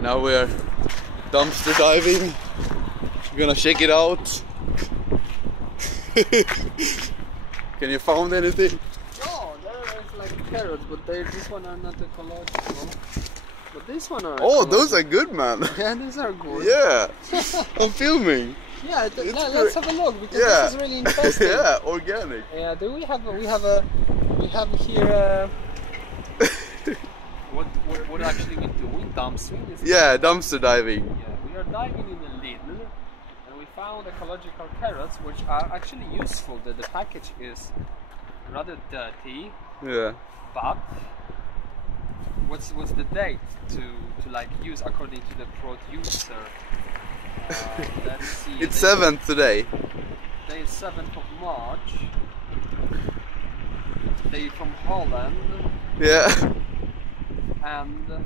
Now we're dumpster diving. We're gonna check it out. Can you find anything? No, there is like carrots, but this one are not ecological. But this one are. Oh, those are good, man. Yeah, these are good. Yeah, I'm filming. Yeah, let's have a look because this is really interesting. Yeah, organic. Yeah, do we have here what actually we doing? Dumpstering? Yeah, dumpster diving. Yeah, we are diving in the Lidl and we found ecological carrots which are actually useful. The package is rather dirty. Yeah. But what's the date to like use according to the producer? Let's see. It's 7th today. Today is 7th of March. They from Holland. Yeah. And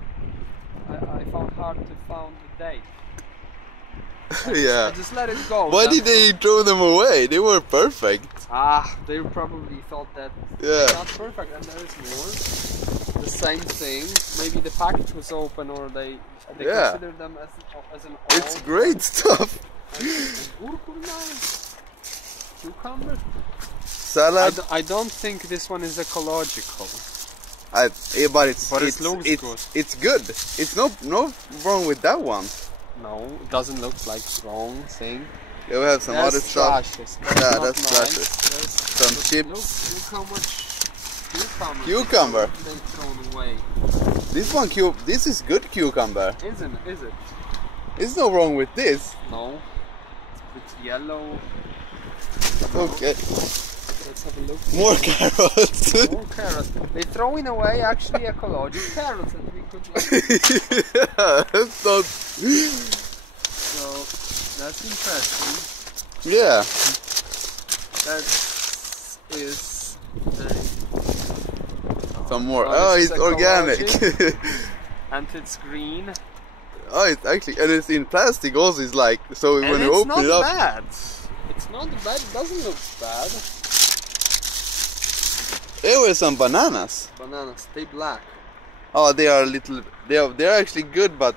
I found hard to find the date. Yeah. Just let it go. Why did they throw them away? They were perfect. They probably thought that Yeah. they're not perfect and there is more. The same thing. Maybe the package was open or they Yeah. consider them as an It's old great stuff. Cucumber. Salad. I don't think this one is ecological. But it looks good. It's good. It's no wrong with that one. No, it doesn't look like wrong thing. Yeah, we have some other stuff. Trashes. Yeah, Not that's nice. trashes. Some chips. Look how much Cucumber. they've thrown away. This one this is good cucumber. Is it? There's no wrong with this. No. It's yellow. Okay. Let's have a look. More carrots. More carrots. They're throwing away actually ecological carrots and we could like... Yeah, that's not... So that's interesting. Yeah. That is Some more. Oh, Oh, this it's is organic. and it's green. Oh, it's actually, and it's in plastic also. It's like, so And when you it's open not it up. bad. It's not bad. It doesn't look bad. There were some bananas. Bananas. They black. Oh, they are a little. They're actually good, but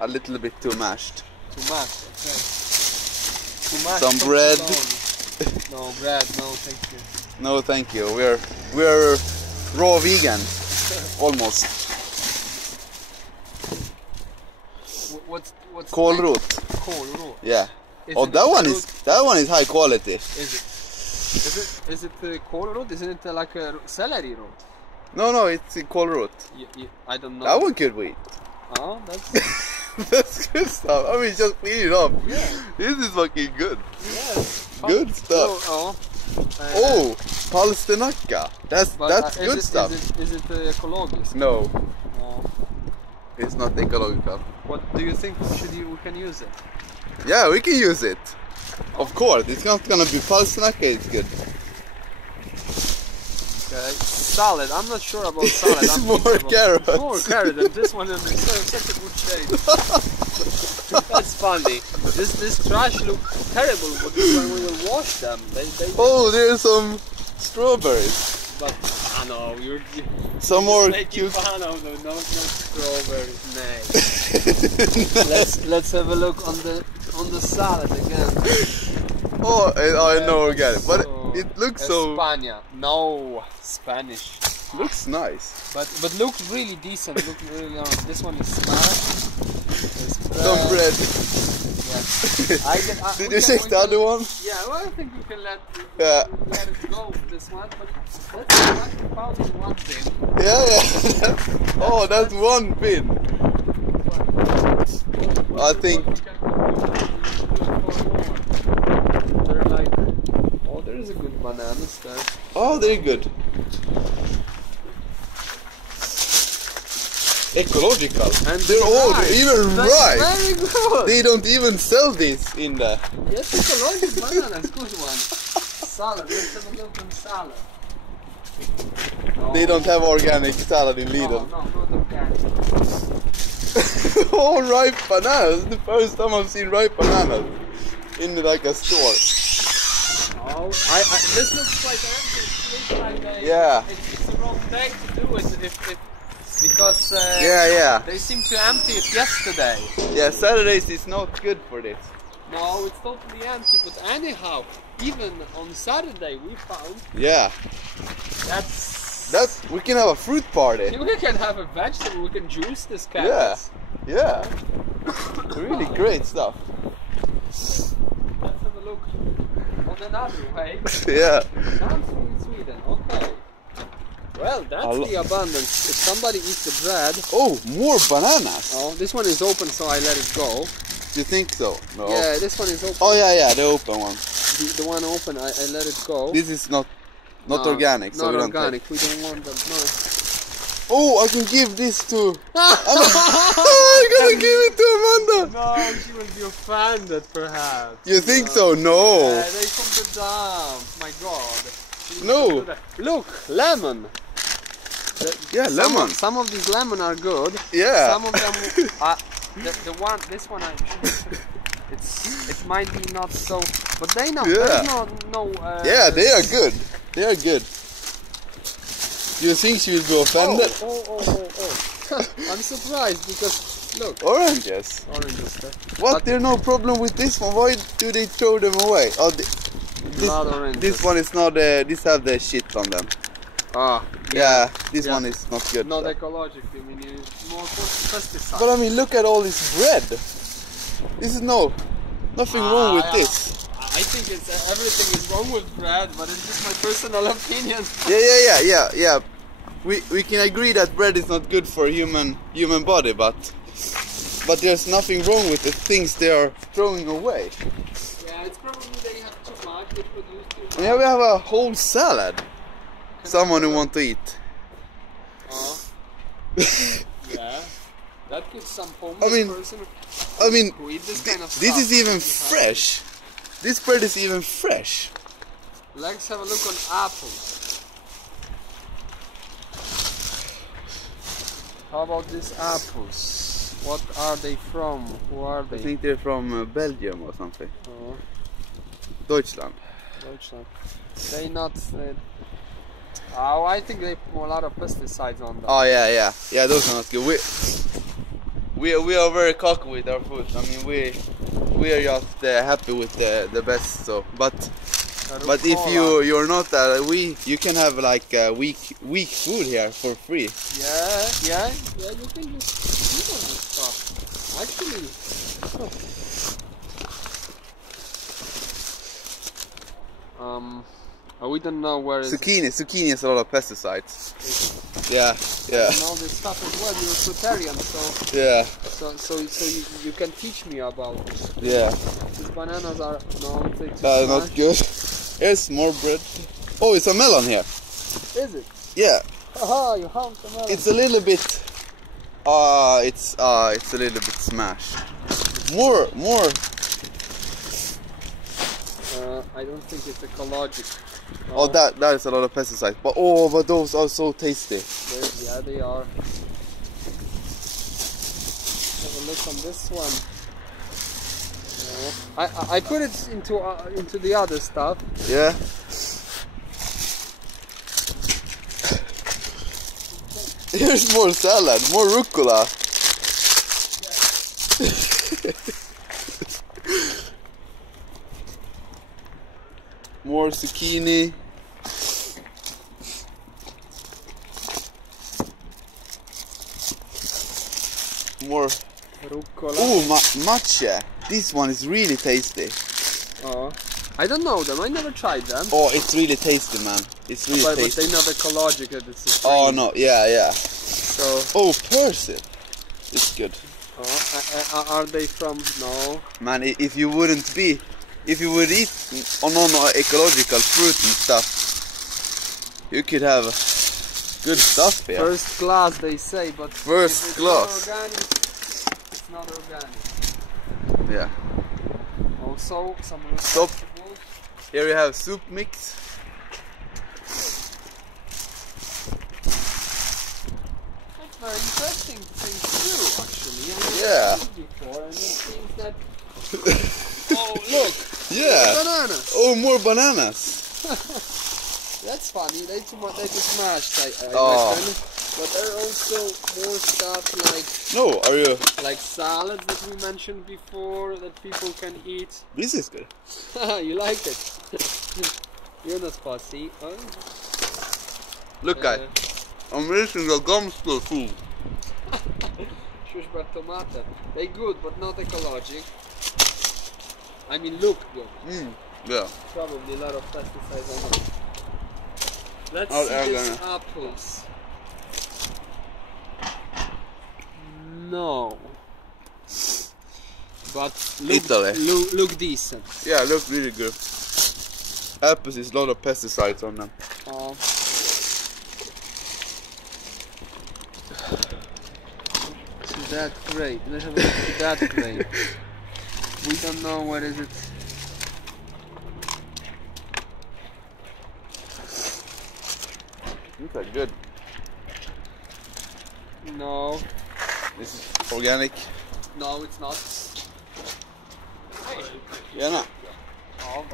a little bit too mashed. Too much. Okay. Too much. Some bread. No bread. No, thank you. No, thank you. We're raw vegans, almost. What's Kålrot. Kålrot. Yeah. Is Oh, it that one is high quality. Is it kålrot? Isn't it like a celery root? No, it's kålrot. I don't know. That one could we eat. Oh, that's That's good stuff. I mean, just eat it up. yeah. This is fucking good. Yeah. Good stuff. Oh, palsternacka. That's good stuff. Is it ecological? No, No. it's not ecological. What do you think we can use it? Yeah, we can use it. Of course, it's not gonna be palsternacka. It's good. Okay. Salad. I'm not sure about salad. It's I'm more thinking about carrots. More carrot, and this one is in such a good shape. That's funny. This trash looks terrible, but when we will wash them, they Oh, there's some strawberries. But I know you're Some more making cute. fun of them. No strawberries. Nay. let's have a look on the salad again. Oh, I know organic, but So, it looks so. España. No, Spanish. Looks nice. But looks really decent. Look really nice. This one is smashed. There's Some bread. Yeah. Did you check the other one? Yeah, well, I think we can let it go with this one. But let's found in one thing. Yeah. Oh, that's one bin. I think. They're like, oh, there is a good bananas there. Oh, they're good. Ecological. And they're all even That's right. very good. They don't even sell this in there. Yes, ecological bananas, good one. Salad, let's have a look on salad. No. They don't have organic salad in Lidl. No, not organic. All ripe bananas. The first time I've seen ripe bananas in like a store. Oh, this looks like empty. It looks like Yeah. It's the wrong day to do it. If because Yeah. they seem to empty it yesterday. Yeah, Saturdays is not good for this. No, it's totally empty. But anyhow, even on Saturday we found Yeah. that's We can have a fruit party. we can have a vegetable. We can juice this carrots. Yeah. Really great stuff. Let's have a look on another way. Yeah. Something in Sweden. Okay. Well, that's the abundance. If somebody eats the bread. Oh, more bananas. Oh, this one is open, so I let it go. Do you think so? No. Yeah, this one is open. Oh yeah, the open one. The one open, I let it go. This is not No, organic, so not we don't organic. We don't want that. No. Oh, I can give this to. I'm gonna give it to Amanda. No, she will be offended, perhaps. You think so? No. They from the dump. My God. She No. will do that. Look, lemon. Yeah, lemon. Some of these lemon are good. Yeah. Some of them. This one, it might be not so, but they know. Yeah. There's no. Yeah, they are good. They are good. You think she will be offended? Oh. I'm surprised because look. Oranges. Oranges. What? But- There's no problem with this one. Why do they throw them away? Oh, Blood oranges. this one is not. This have the shit on them. Ah. Yeah, this Yeah. one is not good. Not ecologic. I mean, it's more pesticides. But I mean, look at all this bread. This is nothing wrong with yeah. this. I think it's everything is wrong with bread, but it's just my personal opinion. Yeah. We can agree that bread is not good for human body, but there's nothing wrong with the things they are throwing away. Yeah, it's probably they have too much. They produce too much. And here we have a whole salad. Someone who want to eat. Yeah, that could some homeless I mean, person I mean, who eat this kind of this stuff. is even fresh. This bread is even fresh. Let's have a look on apples. How about these apples? What are they from? Who are I they? think they're from Belgium or something. Oh, Deutschland. Deutschland. They not. Oh, I think they put a lot of pesticides on them. Oh yeah. Those are not good. We are very cocky with our food. I mean, we are just happy with the best. So, but if you're not you can have like weak food here for free. Yeah. You can just eat all this stuff. Actually. We don't know where is Zucchini has a lot of pesticides. Yeah. know this stuff as well. You're fruitarian, so Yeah. so you can teach me about this. Yeah. These bananas are Not good. Here's more bread. Oh, it's a melon here. Is it? Yeah. Haha, you found the melon. It's a little bit. It's a little bit smashed. More. I don't think it's ecologic. Oh, that is a lot of pesticides. But those are so tasty. Yeah, they are. Have a look on this one. I put it into the other stuff. Yeah. Here's more salad, more rucola. More zucchini. More. Rucola. Oh, matcha. This one is really tasty. Oh, I don't know them. I never tried them. Oh, it's really tasty, man. It's really But tasty. they're not ecological. This is Oh no, yeah. So, Oh, persil. It's good. are they from? No. Man, if you would eat non-ecological fruit and stuff, you could have good stuff here. First class, they say, but First if it's class. not organic, it's not organic. Yeah. Also, some Stop. vegetables. Here we have soup mix. That's very interesting thing to do, actually. I never Yeah. tried it before, and it seems that. Oh, look! Yeah. Bananas. Oh, more bananas. That's funny. They too smashed. I Oh. reckon. But there are also more stuff No, are you? like salads that we mentioned before that people can eat. This is good. You like it? You're not fussy. Huh? Look, guys. I'm missing the gums to food. Shushba tomato. They good, but not ecologic. I mean, look good. Yeah. Probably a lot of pesticides on them. Let's Oh, see these these apples. No. But Italy. look decent. Yeah, look really good. Apples is a lot of pesticides on them. So that grape. Let's have a look at that grape. We don't know what is it. These are good. No. This is organic. No, it's not. Yeah, no. Ja,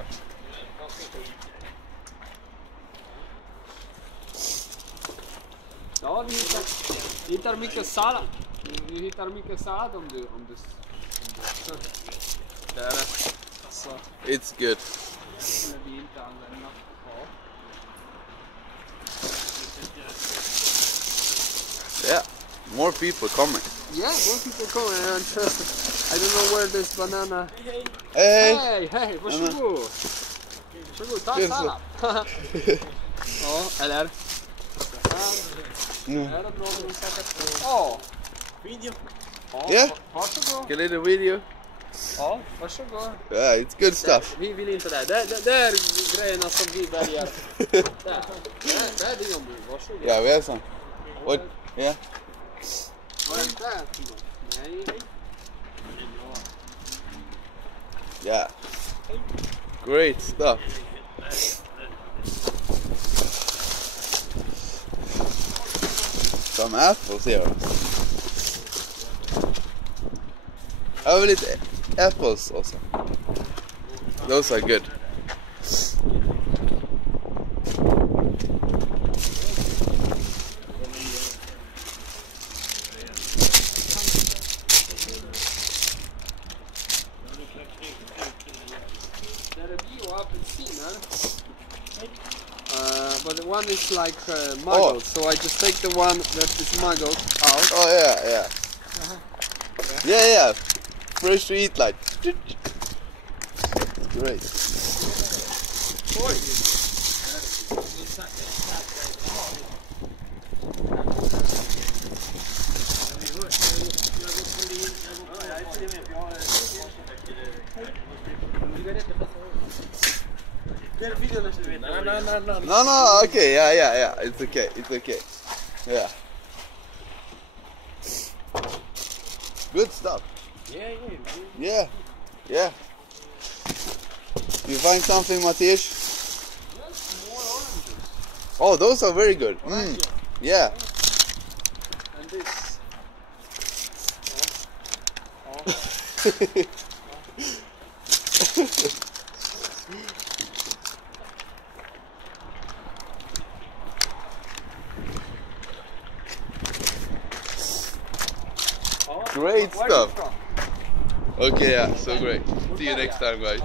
ja, vi hittar mycket sallad. Vi hittar mycket sallad om du det är det. Så It's good. skulle vi inte använda. Ja. Yeah. More people coming. Yeah, more people coming and interested. I don't know where this banana. Hey! Hey, varsågod. Varsågod, ta sallad. Ja, eller? Är det bra om du sätter på? Ja. Video. Ja, Yeah. varsågod. Get a little video. Ja, varsågod. Yeah, it's good stuff. Vi vill inte det. Det är grejerna som vi väljer. Det är det om du. Varsågod. Yeah, we have some. What? Yeah. Vad är det? Nej. Yeah. Great stuff. Some apples here. I will eat apples also. Those are good. But the one is like muggled, so I just take the one that is muggled out. Oh yeah, yeah. Yeah, yeah. Fresh to eat like. Great. No, okay, yeah. It's okay. Yeah. Good stuff. Yeah. You find something, Matias? Oh, those are very good. Yeah. And this. Great stuff. Okay, yeah, so great. See you next time, guys.